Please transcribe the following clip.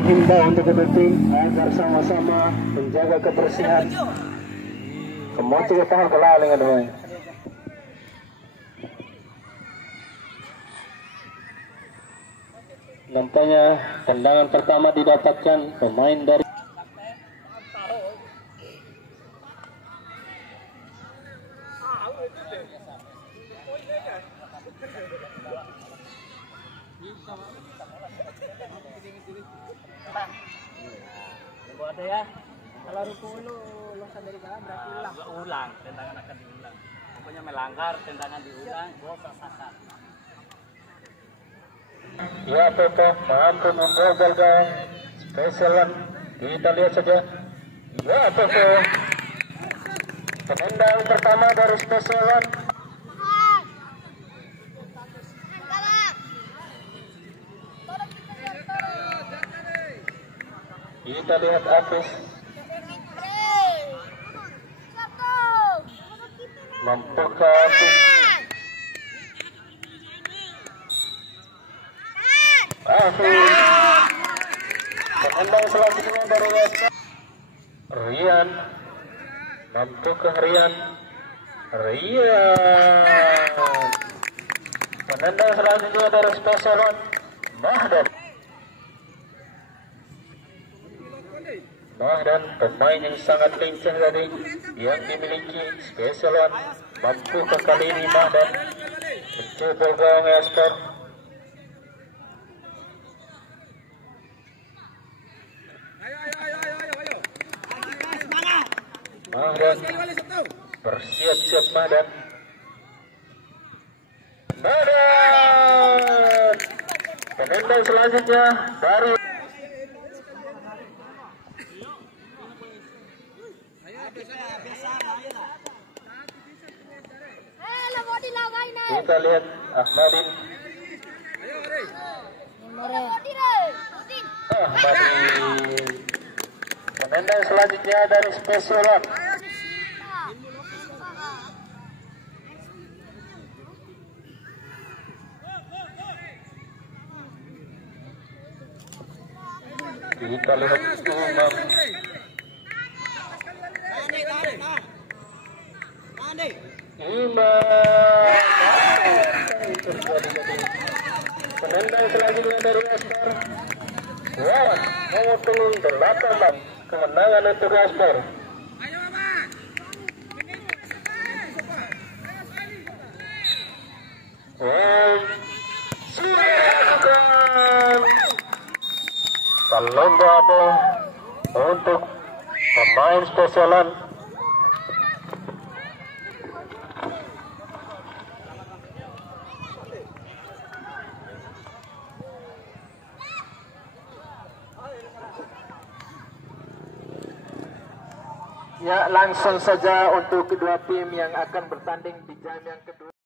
Himbau untuk kedua tim agar sama-sama menjaga kebersihan. Kemudian juga tahan kelaling adanya. Nampaknya tendangan pertama didapatkan pemain dari ada ya. Kalau rukuhulu lulusan dari kalah berarti ulang, tendangan akan diulang. Pokoknya melanggar, tendangan diulang, dosa sasa. Ya Toto mampu membobol gawang spesialan. Kita lihat saja. Ya Toto penendang pertama dari spesialan. Kita lihat Apis membuka Apis. Penendang selanjutnya dari West. Rian membuka Rian. Penendang selanjutnya dari Special One Mahdan. Dan pemain yang sangat lincah tadi yang dimiliki Special One mampu ke kali ini dan mencoba gawang Esper. Mahdan bersiap-siap Mahdan. Penendang selanjutnya dari kita lihat Ahmadin. Penendang selanjutnya dari Special One. Kita lihat Umam. Penendang selanjutnya dari Esper. Wow, memotong 8 kemenangan untuk Esper. Kalau nggak ada untuk pemain spesialan. Ya, langsung saja untuk kedua tim yang akan bertanding di jam yang kedua.